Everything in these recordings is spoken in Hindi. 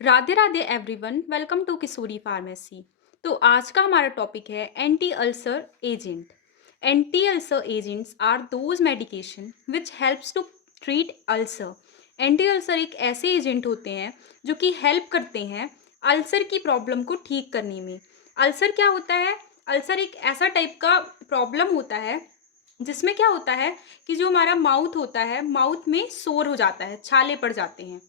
Radhe Radhe everyone, welcome to Kishori pharmacy. तो आज का हमारा टॉपिक है anti ulcer agent. Anti ulcer agents are those medication which helps to treat ulcer. Anti ulcer एक ऐसे एजेंट होते हैं जो कि हेल्प करते हैं अल्सर की प्रॉब्लम को ठीक करने में। अल्सर क्या होता है? अल्सर एक ऐसा टाइप का प्रॉब्लम होता है जिसमें क्या होता है कि जो हमारा माउथ होता है, माउथ में सोर हो जाता है, छाले पड़ जाते हैं।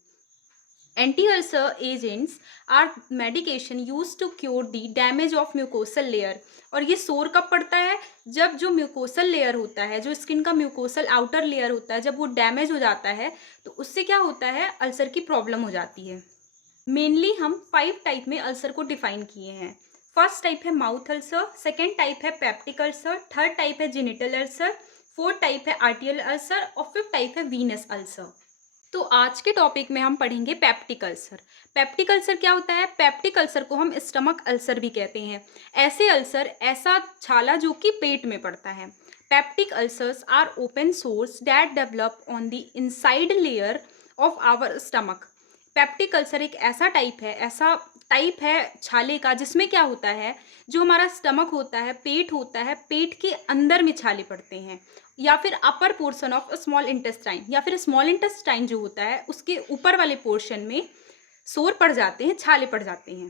Anti-ulcer agents are medication used to cure the damage of mucosal layer। और ये सोर कब पड़ता है? जब जो म्यूकोसल लेयर होता है, जो स्किन का म्यूकोसल आउटर लेयर होता है, जब वो डैमेज हो जाता है तो उससे क्या होता है, अल्सर की प्रॉब्लम हो जाती है। मेनली हम 5 टाइप में अल्सर को डिफाइन किए हैं। फर्स्ट टाइप है माउथ अल्सर, सेकेंड टाइप है पेप्टिक अल्सर, थर्ड टाइप है जेनिटल अल्सर, फोर्थ टाइप है आर्टियल अल्सर और फिफ्थ टाइप है वीनस अल्सर। तो आज के टॉपिक में हम पढ़ेंगे पेप्टिक अल्सर। पेप्टिक अल्सर क्या होता है? पेप्टिक अल्सर को हम स्टमक अल्सर भी कहते हैं। ऐसे अल्सर, ऐसा छाला जो कि पेट में पड़ता है। Peptic ulcers are open sores that develop on the inside layer of our stomach. Peptic ulcer एक ऐसा टाइप है छाले का जिसमें क्या होता है, जो हमारा स्टमक होता है, पेट होता है, पेट के अंदर में छाले पड़ते हैं, या फिर upper portion of small intestine, या फिर स्मॉल इंटेस्टाइन जो होता है उसके ऊपर वाले पोर्शन में सोर पड़ जाते हैं, छाले पड़ जाते हैं।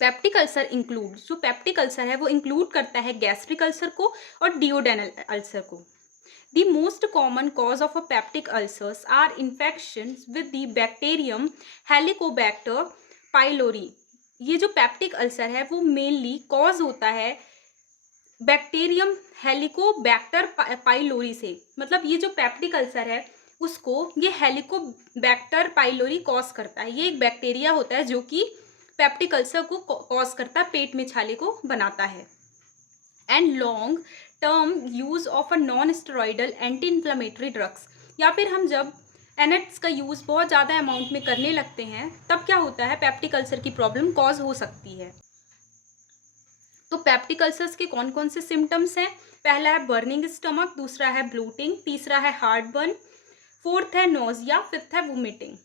पेप्टिक अल्सर इंक्लूड, जो पेप्टिक अल्सर है वो इंक्लूड करता है गैस्ट्रिक अल्सर को और डिओडेनल अल्सर को। The most common cause of a peptic ulcers are infections with the bacterium Helicobacter pylori। ये जो पेप्टिक अल्सर है वो मेनली कॉज होता है बैक्टीरियम हेलिकोबैक्टर पाइलोरी से। मतलब ये जो पेप्टिक अल्सर है उसको ये हेलिकोबैक्टर पाइलोरी कॉज करता है। ये एक बैक्टीरिया होता है जो कि पेप्टिक अल्सर को कॉज करता है, पेट में छाले को बनाता है। And long term use of a non steroidal anti inflammatory drugs, या फिर हम जब एनेट्स का यूज बहुत ज़्यादा अमाउंट में करने लगते हैं तब क्या होता है, पेप्टिक अल्सर की प्रॉब्लम कॉज हो सकती है। तो पेप्टिक अल्सर्स के कौन कौन से सिम्टम्स हैं? पहला है बर्निंग स्टमक, दूसरा है ब्लोटिंग, तीसरा है हार्ट बर्न, फोर्थ है नोजिया, फिफ्थ है vomiting.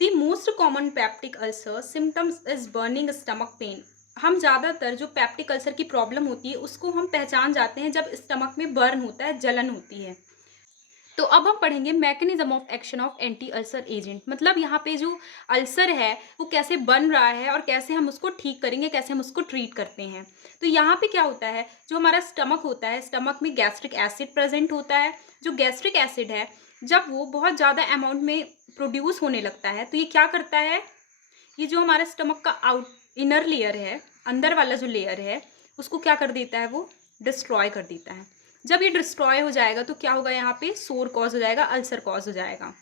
The most common peptic ulcer symptoms is burning stomach pain. हम ज़्यादातर जो पेप्टिक अल्सर की प्रॉब्लम होती है उसको हम पहचान जाते हैं जब स्टमक में बर्न होता है, जलन होती है। तो अब हम पढ़ेंगे mechanism of action of anti ulcer agent. मतलब यहाँ पे जो अल्सर है वो कैसे बन रहा है और कैसे हम उसको ठीक करेंगे, कैसे हम उसको ट्रीट करते हैं। तो यहाँ पे क्या होता है, जो हमारा स्टमक होता है, स्टमक में गैस्ट्रिक एसिड प्रेजेंट होता है। जो गैस्ट्रिक एसिड है जब वो बहुत ज़्यादा अमाउंट में प्रोड्यूस होने लगता है तो ये क्या करता है, ये जो हमारा स्टमक का आउट इनर लेयर है, अंदर वाला जो लेयर है उसको क्या कर देता है, वो डिस्ट्रॉय कर देता है। जब ये डिस्ट्रॉय हो जाएगा तो क्या होगा, यहाँ पे सोर कॉज हो जाएगा, अल्सर कॉज हो जाएगा।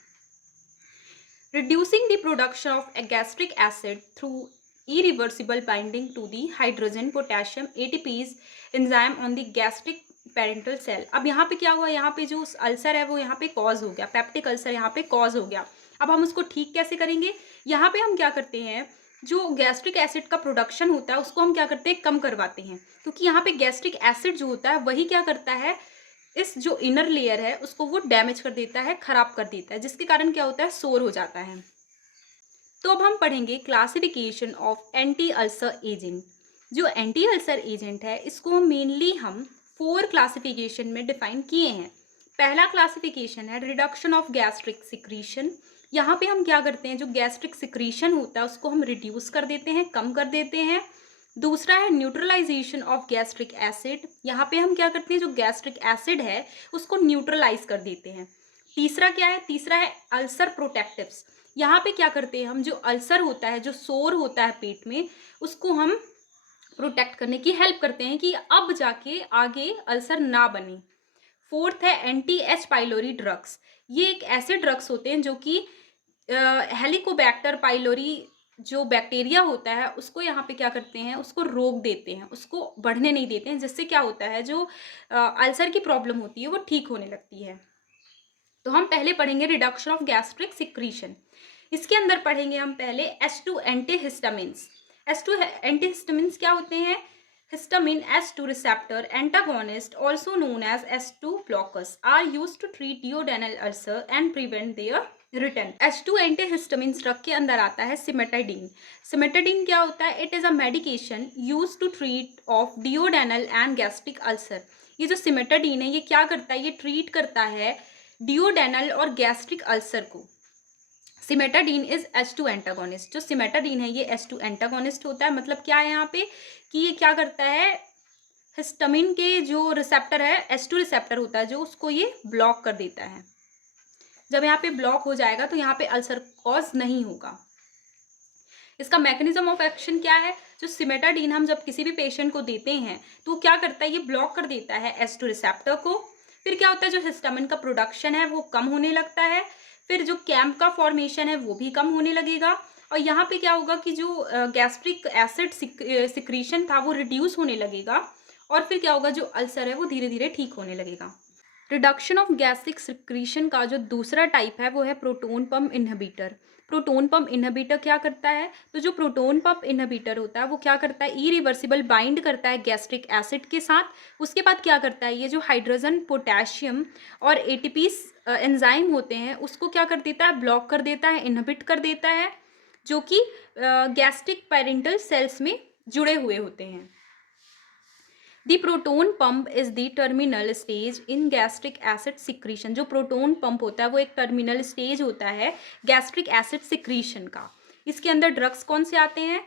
Reducing the production of gastric acid through irreversible binding to the hydrogen potassium ATPs enzyme on the gastric parietal cell. अब यहाँ पे क्या हुआ, यहाँ पे जो अल्सर है वो यहाँ पे कॉज हो गया, पेप्टिक अल्सर यहाँ पे कॉज हो गया। अब हम उसको ठीक कैसे करेंगे? यहाँ पे हम क्या करते हैं, जो गैस्ट्रिक एसिड का प्रोडक्शन होता है उसको हम क्या करते हैं, कम करवाते हैं। क्योंकि यहाँ पे गैस्ट्रिक एसिड जो होता है वही क्या करता है, इस जो इनर लेयर है उसको वो डैमेज कर देता है, खराब कर देता है, जिसके कारण क्या होता है, सोर हो जाता है। तो अब हम पढ़ेंगे classification of anti ulcer agent. जो एंटी अल्सर एजेंट है इसको मेनली हम 4 क्लासिफिकेशन में डिफाइन किए हैं। पहला क्लासिफिकेशन है रिडक्शन ऑफ गैस्ट्रिक सिक्रीशन। यहाँ पे हम क्या करते हैं, जो गैस्ट्रिक सिक्रीशन होता है उसको हम रिड्यूस कर देते हैं, कम कर देते हैं। दूसरा है न्यूट्रलाइजेशन ऑफ गैस्ट्रिक एसिड। यहाँ पे हम क्या करते हैं, जो गैस्ट्रिक एसिड है उसको न्यूट्रलाइज कर देते हैं। तीसरा क्या है, तीसरा है अल्सर प्रोटेक्टिव्स। यहाँ पे क्या करते हैं हम, जो अल्सर होता है, जो सोर होता है पेट में, उसको हम प्रोटेक्ट करने की हेल्प करते हैं कि अब जाके आगे अल्सर ना बने। फोर्थ है एंटी एच पाइलोरी ड्रग्स। ये एक ऐसे ड्रग्स होते हैं जो कि हेलिकोबैक्टर पाइलोरी जो बैक्टीरिया होता है उसको यहाँ पे क्या करते हैं, उसको रोक देते हैं, उसको बढ़ने नहीं देते हैं, जिससे क्या होता है, जो अल्सर की प्रॉब्लम होती है वो ठीक होने लगती है। तो हम पहले पढ़ेंगे रिडक्शन ऑफ गैस्ट्रिक सिक्रीशन। इसके अंदर पढ़ेंगे हम पहले H2 एंटीहिस्टामिन्स। H2 एंटीहिस्टामिन्स क्या होते हैं? Histamine H2 receptor antagonist, also known as H2 blockers, are used to treat duodenal ulcer and prevent their return H2 antihistamine drug के अंदर आता है सिमेटाडीन। सिमेटाडीन क्या होता है? It is a medication use to treat of duodenal and gastric ulcer. ये जो सिमेटाडीन है ये क्या करता है? ये ट्रीट करता है डिओडेनल और गैस्ट्रिक अल्सर को। सिमेटाडीन इज H2 एंटागोनिस्ट। जो सिमेटाडीन है ये H2 एंटागोनिस्ट होता है। मतलब क्या है यहाँ पे कि ये क्या करता है? हिस्टामिन के जो रिसेप्टर है H2 रिसेप्टर होता है जो, उसको ये ब्लॉक कर देता है। जब यहाँ पे ब्लॉक हो जाएगा तो यहाँ पे अल्सर कॉज नहीं होगा। इसका मैकेनिज्म ऑफ एक्शन क्या है? जो सिमेटाडीन हम जब किसी भी पेशेंट को देते हैं तो क्या करता है? ये ब्लॉक कर देता है H2 रिसेप्टर को। फिर क्या होता है? जो हिस्टामिन का प्रोडक्शन है वो कम होने लगता है। फिर जो कैम्प का फॉर्मेशन है वो भी कम होने लगेगा। और यहाँ पे क्या होगा कि जो गैस्ट्रिक एसिड सिक्रीशन था वो रिड्यूस होने लगेगा। और फिर क्या होगा? जो अल्सर है वो धीरे धीरे ठीक होने लगेगा। रिडक्शन ऑफ गैस्ट्रिक सिक्रीशन का जो दूसरा टाइप है वो है proton pump inhibitor. Proton pump inhibitor क्या करता है? तो जो प्रोटोन पम्प इनहिबिटर होता है वो क्या करता है? इरिवर्सिबल बाइंड करता है गैस्ट्रिक एसिड के साथ। उसके बाद क्या करता है? ये जो हाइड्रोजन पोटेशियम और एटीपीस एंजाइम होते हैं उसको क्या कर देता है? ब्लॉक कर देता है, इनहिबिट कर देता है, जो कि गैस्ट्रिक पेरेंटल सेल्स में जुड़े हुए होते हैं। The proton pump is the terminal stage in gastric acid secretion. जो प्रोटोन पंप होता है वो एक टर्मिनल स्टेज होता है गैस्ट्रिक एसिड सिक्रीशन का। इसके अंदर ड्रग्स कौन से आते हैं?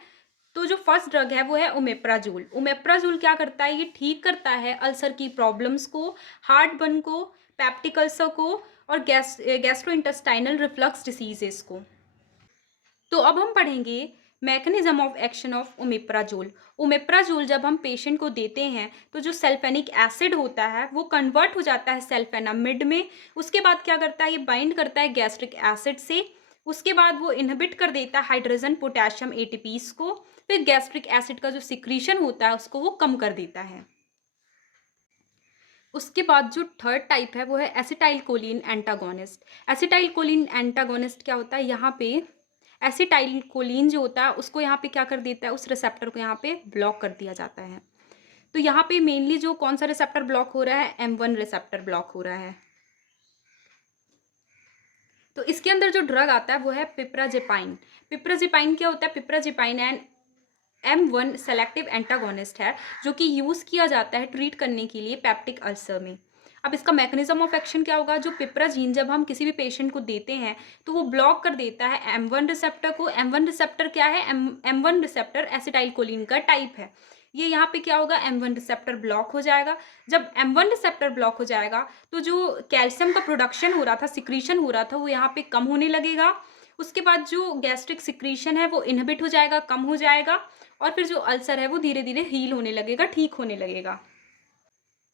तो जो फर्स्ट ड्रग है वो है ओमेप्राजोल। ओमेप्राजोल क्या करता है? ये ठीक करता है अल्सर की प्रॉब्लम्स को, हार्ट बर्न को, पैप्टिक अल्सर को और गैस्ट्रोइंटेस्टाइनल रिफ्लक्स डिसीजेस को। तो अब हम पढ़ेंगे mechanism of action of omeprazole. Omeprazole जब हम पेशेंट को देते हैं तो जो सल्फेनिक एसिड होता है वो कन्वर्ट हो जाता है सल्फेनामिड में। उसके बाद क्या करता है? ये बाइंड करता है गैस्ट्रिक एसिड से। उसके बाद वो इनहिबिट कर देता है हाइड्रोजन पोटेशियम एटीपीस को। फिर गैस्ट्रिक एसिड का जो सिक्रीशन होता है उसको वो कम कर देता है। उसके बाद जो थर्ड टाइप है वो है acetyl choline antagonist. Acetyl choline antagonist क्या होता है? यहाँ पे एसिटाइल कोलिन जो होता है उसको यहाँ पे क्या कर देता है? उस रिसेप्टर को यहाँ पे ब्लॉक कर दिया जाता है। तो यहाँ पे मेनली जो कौन सा रिसेप्टर ब्लॉक हो रहा है? M1 रिसेप्टर ब्लॉक हो रहा है। तो इसके अंदर जो ड्रग आता है वो है पिप्राजेपाइन। पिप्राजेपाइन क्या होता है? पिप्राजेपाइन एंड M1 सेलेक्टिव एंटागोनिस्ट है जो कि यूज़ किया जाता है ट्रीट करने के लिए पैप्टिक अल्सर में। अब इसका मैकेनिज्म ऑफ एक्शन क्या होगा? जो पिप्राजीन जब हम किसी भी पेशेंट को देते हैं तो वो ब्लॉक कर देता है M1 रिसेप्टर को। M1 रिसेप्टर क्या है? M1 रिसेप्टर एसिटाइल कोलिन का टाइप है। ये यहाँ पे क्या होगा? M1 रिसेप्टर ब्लॉक हो जाएगा। जब M1 रिसेप्टर ब्लॉक हो जाएगा तो जो कैल्शियम का प्रोडक्शन हो रहा था, सिक्रीशन हो रहा था, वो यहाँ पे कम होने लगेगा। उसके बाद जो गैस्ट्रिक सिक्रीशन है वो इनहिबिट हो जाएगा, कम हो जाएगा। और फिर जो अल्सर है वो धीरे धीरे हील होने लगेगा, ठीक होने लगेगा।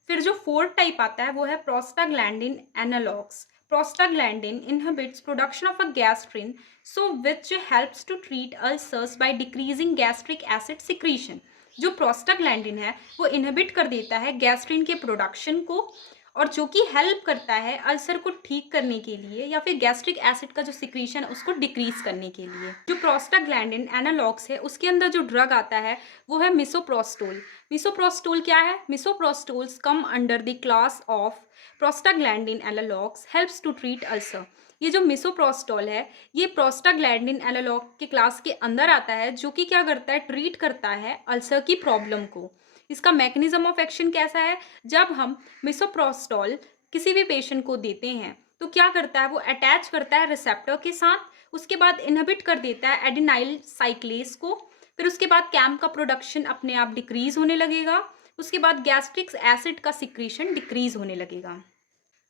फिर जो फोर्थ टाइप आता है वो है prostaglandin analogues. Prostaglandin inhibits production of a gastrin so which helps to treat ulcers by decreasing gastric acid secretion. जो प्रोस्टाग्लैंडिन है वो इनहिबिट कर देता है गैस्ट्रिन के प्रोडक्शन को, और जो कि हेल्प करता है अल्सर को ठीक करने के लिए या फिर गैस्ट्रिक एसिड का जो सिक्रीशन है उसको डिक्रीज करने के लिए। जो प्रोस्टाग्लैंडिन एनालॉग्स है उसके अंदर जो ड्रग आता है वो है मिसोप्रोस्टोल। मिसोप्रोस्टोल क्या है? Misoprostols come under the class of prostaglandin analogues helps to treat ulcer. ये जो मिसोप्रोस्टोल है ये प्रोस्टाग्लैंडिन एनालॉग के क्लास के अंदर आता है जो कि क्या करता है? ट्रीट करता है अल्सर की प्रॉब्लम को। इसका मैकेनिज्म ऑफ एक्शन कैसा है? जब हम मिसोप्रोस्टोल किसी भी पेशेंट को देते हैं तो क्या करता है? वो अटैच करता है रिसेप्टर के साथ। उसके बाद इनहिबिट कर देता है एडिनाइल साइक्लेस को। फिर उसके बाद कैम्प का प्रोडक्शन अपने आप डिक्रीज होने लगेगा। उसके बाद गैस्ट्रिक एसिड का सिक्रीशन डिक्रीज होने लगेगा।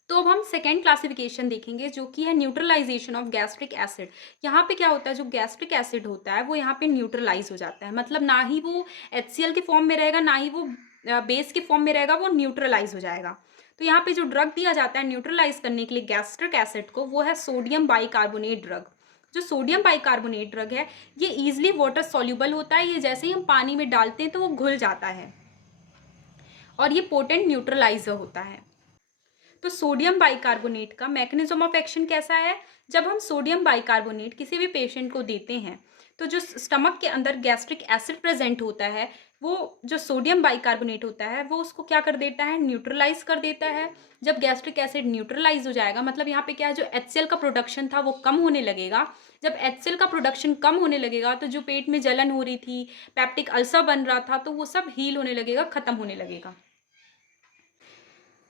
तो अब हम सेकेंड क्लासिफिकेशन देखेंगे जो कि है न्यूट्रलाइजेशन ऑफ गैस्ट्रिक एसिड। यहाँ पे क्या होता है? जो गैस्ट्रिक एसिड होता है वो यहाँ पे न्यूट्रलाइज हो जाता है। मतलब ना ही वो HCl के फॉर्म में रहेगा, ना ही वो बेस के फॉर्म में रहेगा, वो न्यूट्रलाइज हो जाएगा। तो यहाँ पे जो ड्रग दिया जाता है न्यूट्रलाइज करने के लिए गैस्ट्रिक एसिड को वो है सोडियम बाइकार्बोनेट ड्रग। जो सोडियम बाइकार्बोनेट ड्रग है ये ईजिली वाटर सॉल्यूबल होता है। ये जैसे ही हम पानी में डालते हैं तो वो घुल जाता है और ये पोटेंट न्यूट्रलाइजर होता है। तो सोडियम बाइकार्बोनेट का मैकेनिज्म ऑफ एक्शन कैसा है? जब हम सोडियम बाइकार्बोनेट किसी भी पेशेंट को देते हैं तो जो स्टमक के अंदर गैस्ट्रिक एसिड प्रेजेंट होता है, वो जो सोडियम बाइकार्बोनेट होता है वो उसको क्या कर देता है, न्यूट्रलाइज कर देता है। जब गैस्ट्रिक एसिड न्यूट्रलाइज हो जाएगा, मतलब यहाँ पे क्या है, जो एचसीएल का प्रोडक्शन था वो कम होने लगेगा। जब एचसीएल का प्रोडक्शन कम होने लगेगा तो जो पेट में जलन हो रही थी, पैप्टिक अल्सर बन रहा था, तो वो सब हील होने लगेगा, खत्म होने लगेगा।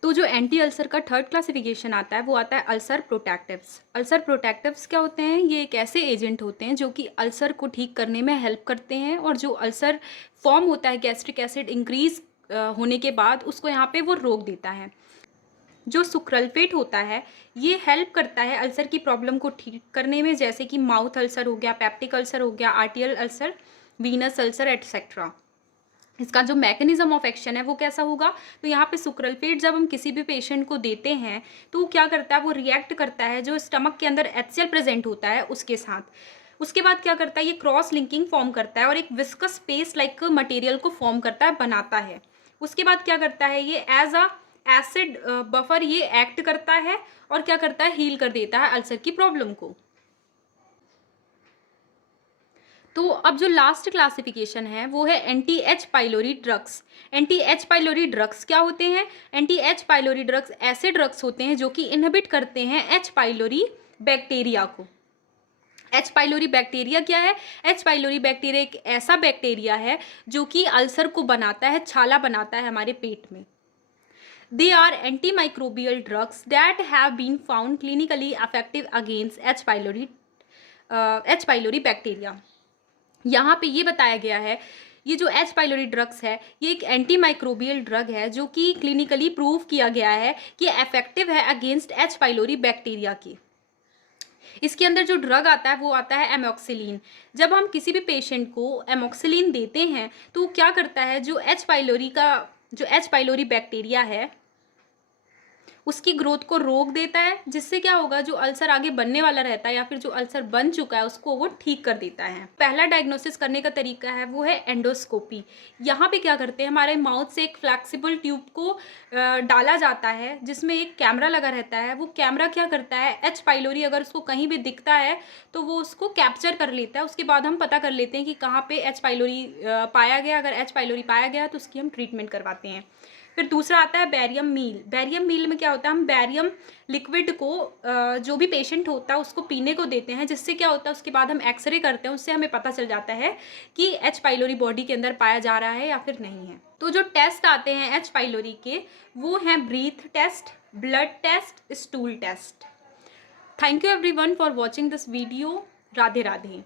तो जो एंटी अल्सर का थर्ड क्लासिफिकेशन आता है वो आता है अल्सर प्रोटेक्टिव्स। अल्सर प्रोटेक्टिव्स क्या होते हैं, ये एक ऐसे एजेंट होते हैं जो कि अल्सर को ठीक करने में हेल्प करते हैं, और जो अल्सर फॉर्म होता है गैस्ट्रिक एसिड इंक्रीज होने के बाद उसको यहाँ पे वो रोक देता है। जो सुक्रल्फेट होता है ये हेल्प करता है अल्सर की प्रॉब्लम को ठीक करने में, जैसे कि माउथ अल्सर हो गया, पेप्टिक अल्सर हो गया, आर्टियल अल्सर, वीनस अल्सर एटसेट्रा। इसका जो मैकेनिज्म ऑफ एक्शन है वो कैसा होगा, तो यहाँ पे सुक्रल्फेट जब हम किसी भी पेशेंट को देते हैं तो वो क्या करता है, वो रिएक्ट करता है जो स्टमक के अंदर एचसीएल प्रेजेंट होता है उसके साथ। उसके बाद क्या करता है, ये क्रॉस लिंकिंग फॉर्म करता है और एक विस्कस पेस्ट लाइक मटेरियल को फॉर्म करता है, बनाता है। उसके बाद क्या करता है, ये एज अ एसिड बफर ये एक्ट करता है और क्या करता है, हील कर देता है अल्सर की प्रॉब्लम को। तो अब जो लास्ट क्लासिफिकेशन है वो है anti H pylori drugs. Anti H pylori drugs क्या होते हैं, एंटी एच पाइलोरी ड्रग्स ऐसे ड्रग्स होते हैं जो कि इनहिबिट करते हैं एच पाइलोरी बैक्टीरिया को। एच पाइलोरी बैक्टीरिया क्या है, एच पाइलोरी बैक्टीरिया एक ऐसा बैक्टीरिया है जो कि अल्सर को बनाता है, छाला बनाता है हमारे पेट में। They are antimicrobial drugs that have been found clinically effective against H pylori bacteria. यहाँ पे ये बताया गया है, ये जो एच पाइलोरी ड्रग्स है ये एक एंटी माइक्रोबियल ड्रग है जो कि क्लिनिकली प्रूव किया गया है कि इफेक्टिव है अगेंस्ट एच पाइलोरी बैक्टीरिया की। इसके अंदर जो ड्रग आता है वो आता है एमोक्सिलिन। जब हम किसी भी पेशेंट को एमोक्सिलिन देते हैं तो क्या करता है, जो एच पाइलोरी बैक्टीरिया है उसकी ग्रोथ को रोक देता है, जिससे क्या होगा, जो अल्सर आगे बनने वाला रहता है या फिर जो अल्सर बन चुका है उसको वो ठीक कर देता है। पहला डायग्नोसिस करने का तरीका है वो है एंडोस्कोपी। यहाँ पे क्या करते हैं, हमारे माउथ से एक फ्लैक्सिबल ट्यूब को डाला जाता है जिसमें एक कैमरा लगा रहता है। वो कैमरा क्या करता है, एच पाइलोरी अगर उसको कहीं भी दिखता है तो वो उसको कैप्चर कर लेता है। उसके बाद हम पता कर लेते हैं कि कहाँ पे एच पाइलोरी पाया गया। अगर एच पाइलोरी पाया गया तो उसकी हम ट्रीटमेंट करवाते हैं। फिर दूसरा आता है बैरियम मील। बैरियम मील में क्या होता है, हम बैरियम लिक्विड को जो भी पेशेंट होता है उसको पीने को देते हैं, जिससे क्या होता है, उसके बाद हम एक्सरे करते हैं, उससे हमें पता चल जाता है कि एच पाइलोरी बॉडी के अंदर पाया जा रहा है या फिर नहीं है। तो जो टेस्ट आते हैं एच पाइलोरी के वो हैं breath test, blood test, stool test. Thank you everyone for watching this video. Radhe Radhe.